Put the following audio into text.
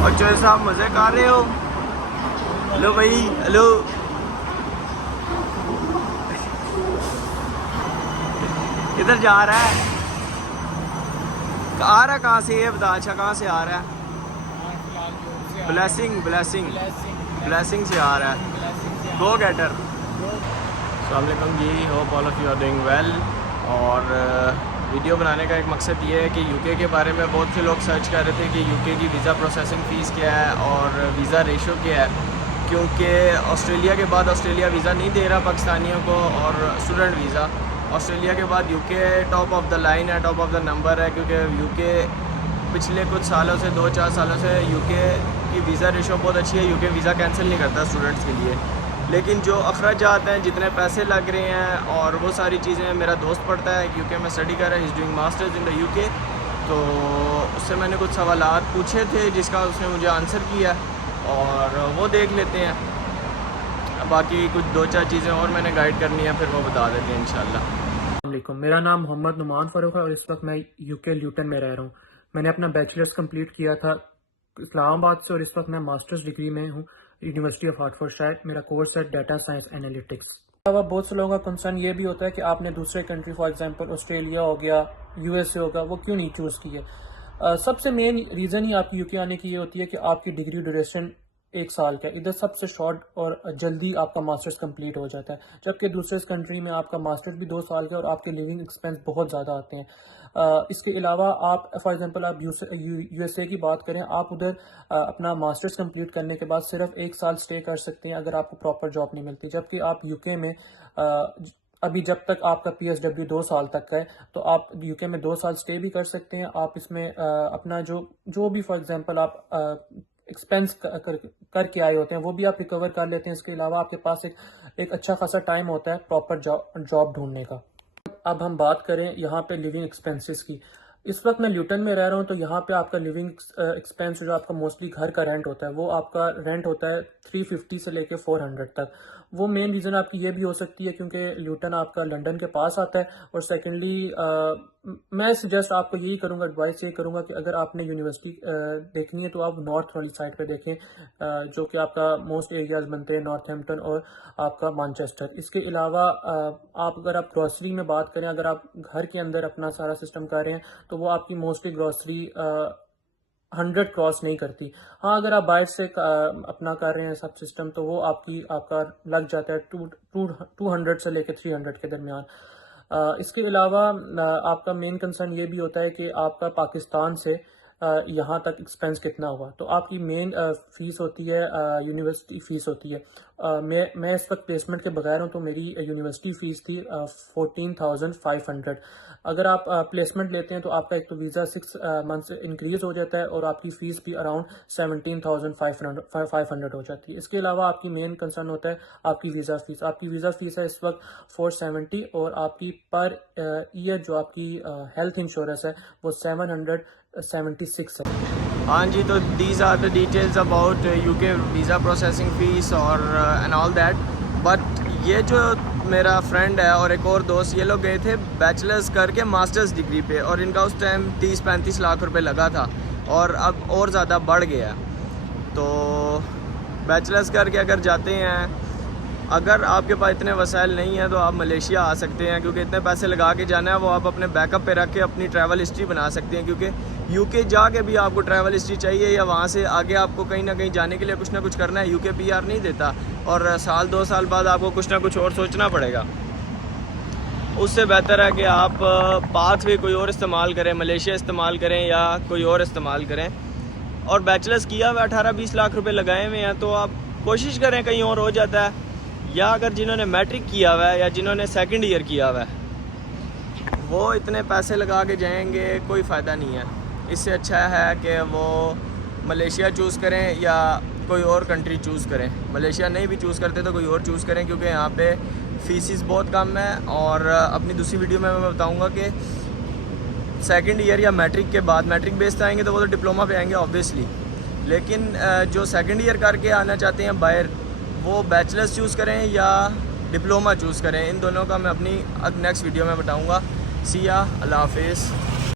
और चौधरी साहब मज़े कर रहे हो? हेलो भाई, हेलो। किधर जा रहा है? आ रहा कहाँ से ये बता। अच्छा, कहाँ से आ रहा है? ब्लेसिंग ब्लेसिंग ब्लेसिंग से आ रहा है। गो गेटर। अस्सलाम वालेकुम जी, hope all of you are doing well. और वीडियो बनाने का एक मकसद ये है कि यूके के बारे में बहुत से लोग सर्च कर रहे थे कि यूके की वीज़ा प्रोसेसिंग फ़ीस क्या है और वीज़ा रेशो क्या है, क्योंकि ऑस्ट्रेलिया के बाद ऑस्ट्रेलिया वीज़ा नहीं दे रहा पाकिस्तानियों को, और स्टूडेंट वीज़ा ऑस्ट्रेलिया के बाद UK top of the line है, टॉप ऑफ द नंबर है, क्योंकि यूके पिछले कुछ सालों से 2-4 सालों से यूके की वीज़ा रेशो बहुत अच्छी है। यूके वीज़ा कैंसिल नहीं करता स्टूडेंट्स के लिए, लेकिन जो अखराजात हैं, जितने पैसे लग रहे हैं और वो सारी चीज़ें, मेरा दोस्त पढ़ता है यूके में, स्टडी कर रहा है, is doing masters in the UK. तो उससे मैंने कुछ सवालात पूछे थे जिसका उसने मुझे आंसर किया, और वो देख लेते हैं। बाकी कुछ 2-4 चीज़ें और मैंने गाइड करनी है, फिर वो बता देते हैं इंशाल्लाह। वालेकुम, मेरा नाम मोहम्मद नुमान फ़ारूक है और इस वक्त मैं यूके ल्यूटन में रह रहा हूँ। मैंने अपना बैचलर्स कंप्लीट किया था इस्लामाबाद से और इस वक्त मैं मास्टर्स डिग्री में हूँ यूनिवर्सिटी ऑफ हार्टफोर्डशायर। मेरा कोर्स है डाटा साइंस एनालिटिक्स। अलावा बहुत से लोगों का कंसर्न ये भी होता है कि आपने दूसरे कंट्री, फॉर एग्जांपल ऑस्ट्रेलिया हो गया, यूएसए होगा, वो क्यों नहीं चूज़ किए। सबसे मेन रीज़न ही आपकी यूके आने की ये होती है कि आपकी डिग्री ड्यूरेशन 1 साल का, इधर सबसे शॉर्ट और जल्दी आपका मास्टर्स कंप्लीट हो जाता है, जबकि दूसरे कंट्री में आपका मास्टर्स भी 2 साल का और आपके लिविंग एक्सपेंस बहुत ज़्यादा आते हैं। इसके अलावा आप फॉर एग्जांपल आप यूएसए की बात करें, आप उधर अपना मास्टर्स कंप्लीट करने के बाद सिर्फ 1 साल स्टे कर सकते हैं अगर आपको प्रॉपर जॉब नहीं मिलती, जबकि आप यूके में अभी जब तक आपका पीएसडब्ल्यू 2 साल तक का है तो आप यूके में 2 साल स्टे भी कर सकते हैं। आप इसमें अपना जो भी फॉर एग्जांपल आप एक्सपेंस करके आए होते हैं वो भी आप रिकवर कर लेते हैं। इसके अलावा आपके पास एक अच्छा खासा टाइम होता है प्रॉपर जॉब ढूंढने का। अब हम बात करें यहाँ पे लिविंग एक्सपेंसेस की। इस वक्त मैं ल्यूटन में रह रहा हूँ, तो यहाँ पे आपका लिविंग एक्सपेंस जो आपका मोस्टली घर का रेंट होता है, वो आपका रेंट होता है 350 से लेके 400 तक। वो मेन रीज़न आपकी ये भी हो सकती है क्योंकि ल्यूटन आपका लंदन के पास आता है, और सेकेंडली मैं सजेस्ट आपको यही करूँगा, एडवाइस यही करूँगा कि अगर आपने यूनिवर्सिटी देखनी है तो आप नॉर्थ वाली साइड पे देखें, जो कि आपका मोस्ट एरियाज बनते हैं नॉर्थहैम्पटन और आपका मैनचेस्टर। इसके अलावा अगर आप ग्रॉसरी में बात करें, अगर आप घर के अंदर अपना सारा सिस्टम कर रहे हैं तो वो आपकी मोस्टली ग्रॉसरी 100 क्रॉस नहीं करती। हाँ, अगर आप बाहर से अपना कर रहे हैं सब सिस्टम तो वो आपका लग जाता है 200 से लेकर 300 के दरमियान। इसके अलावा आपका मेन कंसर्न ये भी होता है कि आपका पाकिस्तान से यहाँ तक एक्सपेंस कितना हुआ। तो आपकी मेन फीस होती है यूनिवर्सिटी फीस होती है। मैं इस वक्त प्लेसमेंट के बगैर हूँ, तो मेरी यूनिवर्सिटी फ़ीस थी 14,500। अगर आप प्लेसमेंट लेते हैं तो आपका एक तो वीज़ा 6 मंथ से इंक्रीज़ हो जाता है और आपकी फ़ीस भी अराउंड 17,500 हो जाती है। इसके अलावा आपकी मेन कंसर्न होता है आपकी वीज़ा फ़ीस। आपकी वीज़ा फ़ीस है इस वक्त 470, और आपकी पर ईयर जो आपकी हेल्थ इंश्योरेंस है वो 776 है। हाँ जी, तो these are the details about UK visa processing fees और एंड ऑल दैट। बट ये जो मेरा फ्रेंड है और एक और दोस्त, ये लोग गए थे बैचलर्स करके मास्टर्स डिग्री पे, और इनका उस टाइम 30-35 लाख रुपए लगा था, और अब और ज़्यादा बढ़ गया। तो बैचलर्स करके अगर जाते हैं, अगर आपके पास इतने वसाइल नहीं हैं तो आप मलेशिया आ सकते हैं, क्योंकि इतने पैसे लगा के जाना है वो आप अपने बैकअप पे रख के अपनी ट्रैवल हिस्ट्री बना सकते हैं, क्योंकि यूके जाके भी आपको ट्रैवल हिस्ट्री चाहिए, या वहाँ से आगे आपको कहीं ना कहीं जाने के लिए कुछ ना कुछ करना है। यूके पीआर नहीं देता, और साल 2 साल बाद आपको कुछ ना कुछ और सोचना पड़ेगा। उससे बेहतर है कि आप पाथवे कोई और इस्तेमाल करें, मलेशिया इस्तेमाल करें या कोई और इस्तेमाल करें। और बैचलर्स किया हुआ 18-20 लाख रुपए लगाए हुए हैं, तो आप कोशिश करें कहीं और हो जाता है। या अगर जिन्होंने मैट्रिक किया हुआ है या जिन्होंने सेकंड ईयर किया हुआ है, वो इतने पैसे लगा के जाएंगे, कोई फ़ायदा नहीं है। इससे अच्छा है कि वो मलेशिया चूज़ करें या कोई और कंट्री चूज़ करें। मलेशिया नहीं भी चूज़ करते तो कोई और चूज़ करें, क्योंकि यहाँ पे फ़ीसिस बहुत कम है। और अपनी दूसरी वीडियो में मैं बताऊँगा कि सेकंड ईयर या मैट्रिक के बाद, मैट्रिक बेस्ड आएंगे तो वो तो डिप्लोमा पे आएंगे ऑब्वियसली, लेकिन जो सेकंड ईयर करके आना चाहते हैं बाहर, वो बैचलर्स चूज़ करें या डिप्लोमा चूज़ करें। इन दोनों का मैं अपनी नेक्स्ट वीडियो में बताऊँगा। सिया, अल्लाह हाफिज़।